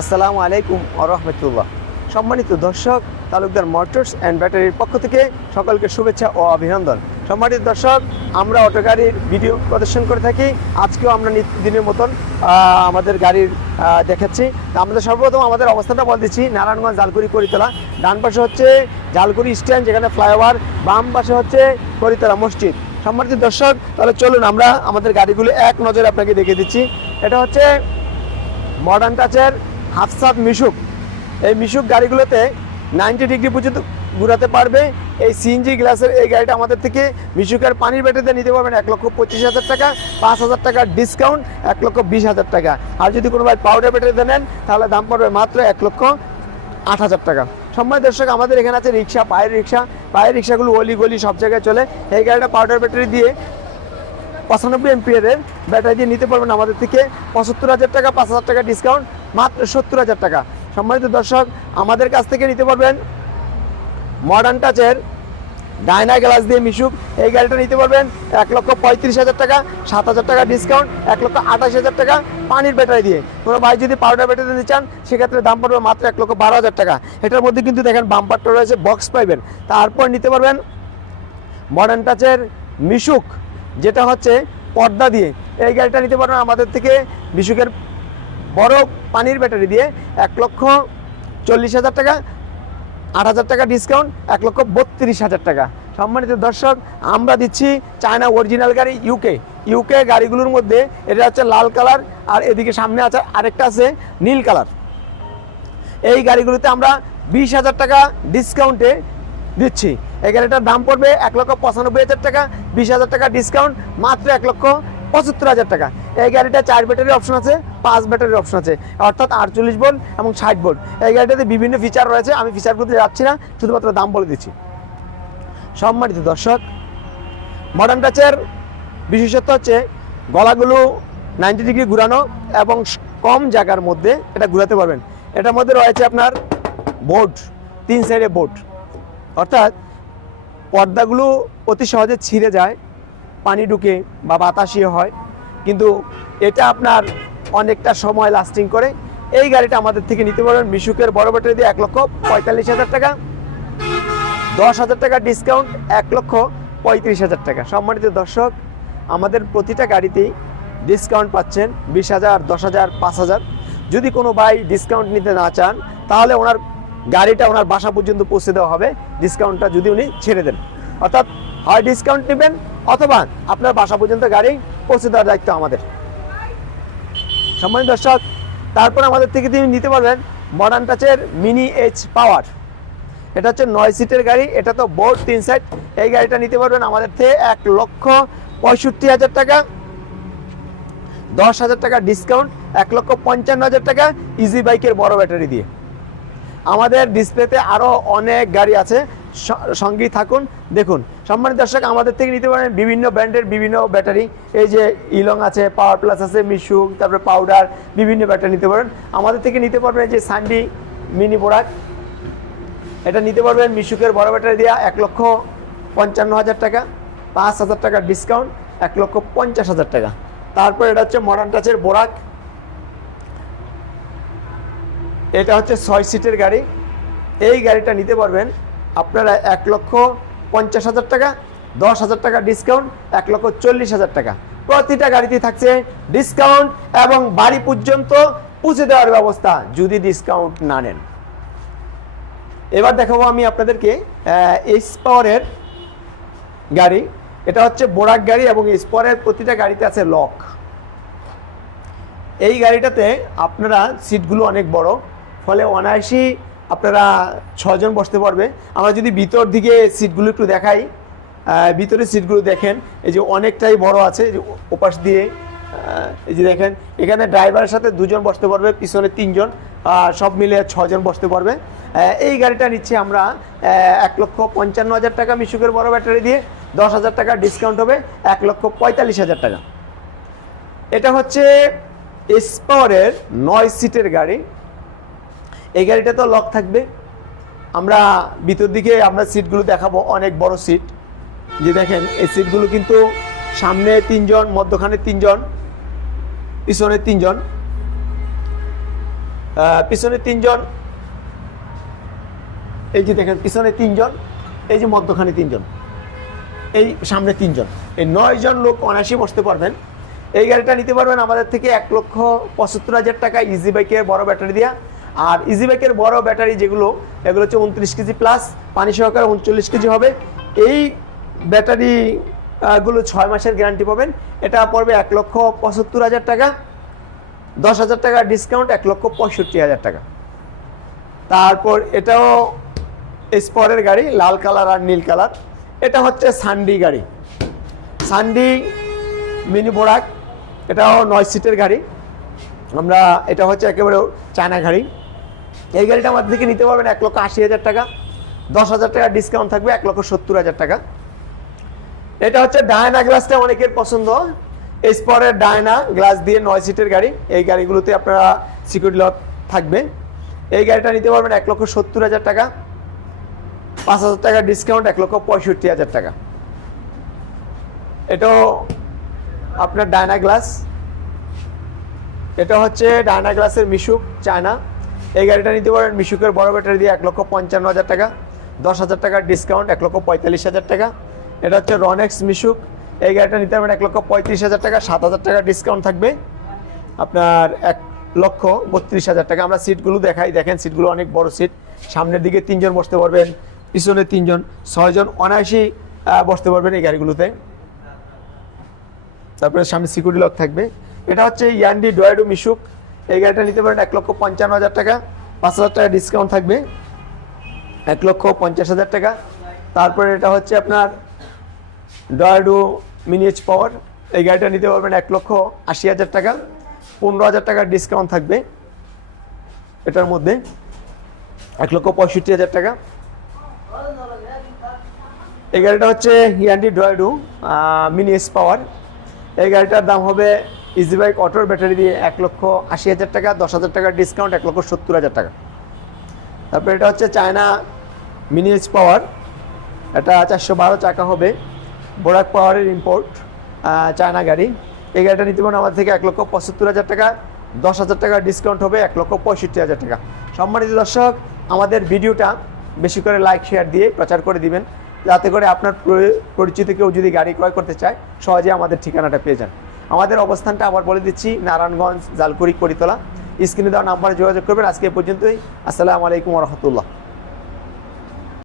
আসসালামু আলাইকুম ওয়া রাহমাতুল্লাহ। সম্মানিত দর্শক, তালুকদার মোটরস অ্যান্ড ব্যাটারির পক্ষ থেকে সকলকে শুভেচ্ছা ও অভিনন্দন। সম্মানিত দর্শক, আমরা অটো গাড়ির ভিডিও প্রদর্শন করে থাকি। আজকেও আমরা নিত্যদিনের মতন আমাদের গাড়ির দেখাচ্ছি। আমাদের সর্বপ্রথম আমাদের অবস্থানটা বলে দিচ্ছি, নারায়ণগঞ্জ জালকুড়ি করিতলা। ডান পাশে হচ্ছে জালকুড়ি স্ট্যান্ড, যেখানে ফ্লাইওভার। বাম পাশে হচ্ছে করিতলা মসজিদ। সম্মানিত দর্শক, তাহলে চলুন আমরা আমাদের গাড়িগুলো এক নজরে আপনাকে দেখিয়ে দিচ্ছি। এটা হচ্ছে মডার্ন টাচের হাফসাদ মিশুক। এই মিশুক গাড়িগুলোতে 90 ডিগ্রি পর্যন্ত ঘুরাতে পারবে। এই সিএনজি গ্লাসের এই গাড়িটা আমাদের থেকে মিশুকের পানির ব্যাটারিতে নিতে পারবেন 1,25,000 টাকা, 5,000 টাকার ডিসকাউন্ট 1,20,000 টাকা। আর যদি কোনো ভাই পাউডার ব্যাটারিতে নেন তাহলে দাম পড়বে মাত্র 1,08,000 টাকা। সম্মানিত দর্শক, আমাদের এখানে আছে রিক্সা, পায়ের রিক্সাগুলো অলি গলি সব জায়গায় চলে। এই গাড়িটা পাউডার ব্যাটারি দিয়ে 95 এমপিয়ারের ব্যাটারি দিয়ে নিতে পারবেন আমাদের থেকে 75,000 টাকা, 5,000 টাকা ডিসকাউন্ট, মাত্র 70,000 টাকা। সম্মানিত দর্শক, আমাদের কাছ থেকে নিতে পারবেন মডার্ন টাচের ডায়না গ্লাস দিয়ে মিশুক। এই গাড়িটা নিতে পারবেন 1,35,000 টাকা, 7,000 টাকা ডিসকাউন্ট, 1,28,000 টাকা পানির ব্যাটারি দিয়ে। কোনো ভাই যদি পাউডার ব্যাটারি নিতে চান সেক্ষেত্রে দাম পড়বে মাত্র 1,12,000 টাকা। এটার মধ্যে কিন্তু দেখেন বাম্পারটা রয়েছে, বক্স পাইবেন। তারপর নিতে পারবেন মডার্ন টাচের মিশুক, যেটা হচ্ছে পর্দা দিয়ে। এই গাড়িটা নিতে পারবেন আমাদের থেকে মিশুকের বড় পানির ব্যাটারি দিয়ে 1,40,000 টাকা, 8,000 টাকা ডিসকাউন্ট, 1,32,000 টাকা। সম্মানিত দর্শক, আমরা দিচ্ছি চায়না অরিজিনাল গাড়ি ইউকে গাড়িগুলোর মধ্যে এটা হচ্ছে লাল কালার, আর এদিকে সামনে আছে আরেকটা আছে নীল কালার। এই গাড়িগুলোতে আমরা 20,000 টাকা ডিসকাউন্টে দিচ্ছি। এই গাড়িটার দাম পড়বে 1,95,000 টাকা, 20,000 টাকা ডিসকাউন্ট, মাত্র 1,75,000 টাকা। এই গাড়িটা 4 ব্যাটারির অপশন আছে, 5 ব্যাটারির অপশন আছে, অর্থাৎ 48 ভোল্ট এবং 60 ভোল্ট। এই গাড়িটাতে বিভিন্ন ফিচার রয়েছে, আমি ফিচারগুলোতে যাচ্ছি না, শুধুমাত্র দাম বলে দিচ্ছি। সম্মানিত দর্শক, মডার্ন টাচের বিশেষত্ব হচ্ছে গলাগুলো 90 ডিগ্রি ঘুরানো এবং কম জায়গার মধ্যে এটা ঘুরাতে পারবেন। এটার মধ্যে রয়েছে আপনার বোর্ড, 3 সাইডে বোর্ড, অর্থাৎ পর্দাগুলো অতি সহজে ছিঁড়ে যায়, পানি ঢুকে বা বাতাসিয়ে হয়, কিন্তু এটা আপনার অনেকটা সময় লাস্টিং করে। এই গাড়িটা আমাদের থেকে নিতে পারবেন মিশুকের বড় ব্যাটারি দিয়ে 1,45,000 টাকা, 10,000 টাকা ডিসকাউন্ট, 1,35,000 টাকা। সম্মানিত দর্শক, আমাদের প্রতিটা গাড়িতেই ডিসকাউন্ট পাচ্ছেন 20,000, 10,000, 5,000। যদি কোনো ভাই ডিসকাউন্ট নিতে না চান তাহলে ওনার গাড়িটা ওনার বাসা পর্যন্ত পৌঁছে দেওয়া হবে, ডিসকাউন্টটা যদি উনি ছেড়ে দেন। অর্থাৎ হয় ডিসকাউন্ট নেবেন অথবা আপনার বাসা পর্যন্ত গাড়ি পৌঁছে দেওয়ার দায়িত্ব আমাদের। সম্মানিত দর্শক, তারপর আমাদের থেকে তিনি নিতে পারবেন মডার্ন টাচের মিনি এইচ পাওয়ার। এটা হচ্ছে 9 সিটের গাড়ি, এটা তো বোর্ড 3 সাইড। এই গাড়িটা নিতে পারবেন আমাদের থেকে 1,65,000 টাকা, 10,000 টাকা ডিসকাউন্ট, 1,55,000 টাকা ইজি বাইকের বড় ব্যাটারি দিয়ে। আমাদের ডিসপ্লেতে আরও অনেক গাড়ি আছে, সঙ্গেই থাকুন, দেখুন। সম্মানিত দর্শক, আমাদের থেকে নিতে পারেন বিভিন্ন ব্র্যান্ডের বিভিন্ন ব্যাটারি। এই যে ইলং আছে, পাওয়ার প্লাস আছে, মিশুক, তারপরে পাউডার, বিভিন্ন ব্যাটারি নিতে পারেন। আমাদের থেকে নিতে পারবেন যে সান্ডি মিনি বোরাক, এটা নিতে পারবেন মিশুকের বড় ব্যাটারি দিয়ে 1,55,000 টাকা, 5,000 টাকা ডিসকাউন্ট, 1,50,000 টাকা। তারপর এটা হচ্ছে মডার্ন টাচের বোরাক, এটা হচ্ছে 6 সিটের গাড়ি। এই গাড়িটা নিতে পারবেন আপনারা 1,50,000 টাকা, 10,000 টাকা ডিসকাউন্ট, 1,40,000 টাকা। প্রতিটা গাড়িতেই থাকছে ডিসকাউন্ট এবং বাড়ি পর্যন্ত পৌঁছে দেওয়ার ব্যবস্থা যদি ডিসকাউন্ট না নেন। এবার দেখাবো আমি আপনাদেরকে এইচ পাওয়ারের গাড়ি। এটা হচ্ছে বোরাক গাড়ি এবং এইচ পাওয়ারের প্রতিটা গাড়িতে আছে লক। এই গাড়িটাতে আপনারা সিটগুলো অনেক বড়, ফলে অনায়াসেই আপনারা 6 জন বসতে পারবে। আমরা যদি ভিতর দিকে সিটগুলো একটু দেখাই, ভিতরে সিটগুলো দেখেন, এই যে অনেকটাই বড় আছে, যে ওপাশ দিয়ে এই যে দেখেন, এখানে ড্রাইভারের সাথে 2 জন বসতে পারবে, পিছনে 3 জন, সব মিলে 6 জন বসতে পারবে। এই গাড়িটা নিচ্ছি আমরা 1,55,000 টাকা মিশুকের বড় ব্যাটারি দিয়ে, 10,000 টাকা ডিসকাউন্ট হবে, 1,45,000 টাকা। এটা হচ্ছে এইচ পাওয়ারের 9 সিটের গাড়ি। এই গাড়িটা তো লক থাকবে। আমরা ভিতর দিকে আমরা সিটগুলো দেখাবো, অনেক বড় সিট। যে দেখেন, এই সিটগুলো কিন্তু সামনে 3 জন, মধ্যখানে 3 জন, পিছনে 3 জন। পিছনে 3 জন, এই যে দেখেন পিছনে 3 জন, এই যে মধ্যখানে 3 জন, এই সামনে 3 জন, এই 9 জন লোক অনায়াসে বসতে পারবেন। এই গাড়িটা নিতে পারবেন আমাদের থেকে 1,75,000 টাকা ইজি বাইকের বড় ব্যাটারি দিয়া। আর ইজি বাইকের বড় ব্যাটারি যেগুলো, এগুলো হচ্ছে 29 কেজি প্লাস, পানি সহকারে 39 কেজি হবে। এই ব্যাটারি গুলো 6 মাসের গ্যারান্টি পাবেন। এটা পড়বে 1,75,000 টাকা, 10,000 টাকা ডিসকাউন্ট 1,65,000 টাকা। তারপর এটাও স্পরের গাড়ি, লাল কালার আর নীল কালার। এটা হচ্ছে সান্ডি গাড়ি, সান্ডি মিনি বোরাক, এটাও 9 সিটের গাড়ি। এটা হচ্ছে একেবারে চায়না গাড়ি। এই গাড়িটা আমাদের থেকে নিতে পারবেন 1,80,000 টাকা, 10,000 টাকা ডিসকাউন্ট থাকবে 1,70,000 টাকা। এটা হচ্ছে ডায়না গ্লাসটা অনেকের পছন্দ, স্পরের ডায়না গ্লাস দিয়ে 9 সিটের গাড়ি। এই গাড়িগুলোতে আপনারা সিকিউরিটি লক থাকবে। এই গাড়িটা নিতে পারবেন 1,70,000 টাকা, 5,000 টাকা ডিসকাউন্ট 1,65,000 টাকা। এটাও আপনার ডায়না গ্লাস, এটা হচ্ছে ডায়না গ্লাসের মিশুক চায়না। এই গাড়িটা নিতে পারেন মিশুকের বড় ব্যাটারি দিয়ে 1,55,000 টাকা, 10,000 টাকার ডিসকাউন্ট 1,45,000 টাকা। এটা হচ্ছে রনেক্স মিশুক, এই গাড়িটা নিতে পারবেন 1,35,000 টাকা, 7,000 টাকার ডিসকাউন্ট থাকবে আপনার 1,32,000 টাকা। আমরা সিটগুলো দেখাই, দেখেন সিটগুলো অনেক বড় সিট, সামনের দিকে 3 জন বসতে পারবেন, পিছনে 3 জন, 6 জন অনায়াসেই বসতে পারবেন এই গাড়িগুলোতে। তারপরে সামনে সিকিউরিটি লক থাকবে। এটা হচ্ছে ইয়ান্ডি ডয়েডো মিশুক, এই গাড়িটা নিতে পারেন 1,55,000 টাকা, 5,000 টাকা ডিসকাউন্ট থাকবে 1,50,000 টাকা। তারপরে এটা হচ্ছে আপনার ডয়েডো মিনি এইচ পাওয়ার, এই গাড়িটা নিতে পারবেন 1,80,000 টাকা, 15,000 টাকার ডিসকাউন্ট থাকবে এটার মধ্যে 1,65,000 টাকা। এই গাড়িটা হচ্ছে ইয়ান্ডি ডয়েডো মিনি এইচ পাওয়ার, এই গাড়িটার দাম হবে ইজি বাইক অটোর ব্যাটারি দিয়ে 1,80,000 টাকা, 10,000 টাকার ডিসকাউন্ট 1,70,000 টাকা। তারপরে এটা হচ্ছে চায়না মিনি এইচ পাওয়ার, এটা 412 চাকা হবে, বোরাক পাওয়ারের ইম্পোর্ট চায়না গাড়ি। এই গাড়িটা নিতে পারেন আমাদের থেকে 1,75,000 টাকা, 10,000 টাকার ডিসকাউন্ট হবে 1,65,000 টাকা। সম্মানিত দর্শক, আমাদের ভিডিওটা বেশি করে লাইক শেয়ার দিয়ে প্রচার করে দিবেন, যাতে করে আপনার পরিচিত কেউ যদি গাড়ি ক্রয় করতে চায় সহজে আমাদের ঠিকানাটা পেয়ে যান। আমাদের অবস্থানটা আবার বলে দিচ্ছি, নারায়ণগঞ্জ, জালকুড়ি, করিতলা। স্ক্রিনে দেওয়া নাম্বারে যোগাযোগ করবেন। আজকে পর্যন্তই। আসসালামু আলাইকুম ওয়া রাহমাতুল্লাহ।